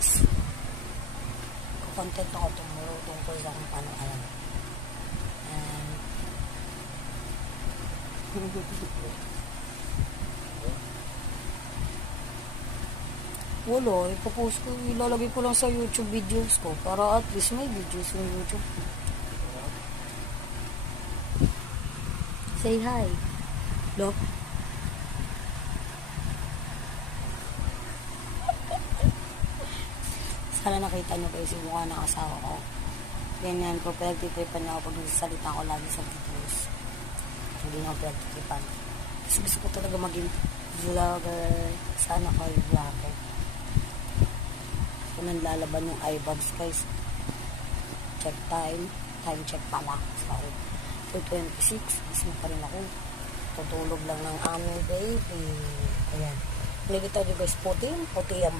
guys. Content ako tomorrow tungkol sa kung paano alam. Wala, ipapost ko, ilalagay ko lang sa YouTube videos ko para at least may videos yung YouTube. Say hi. Look. Sana nakita nyo guys yung mukha ng asawa ko. Ganyan po, pinagtitripan niya ako pag nagsasalita ko lagi sa videos. Hindi niya ako pinagtitripan. Kasi gusto ko talaga maging vlogger. Sana ko yung vlogger. Kung nanlalaban yung eyebags guys. Check time. Time check pala. Sorry. 2:26. Gising pa rin ako. Tutulog lang ng aming baby. Ayan. Nilita nyo guys, puti. Puti yan.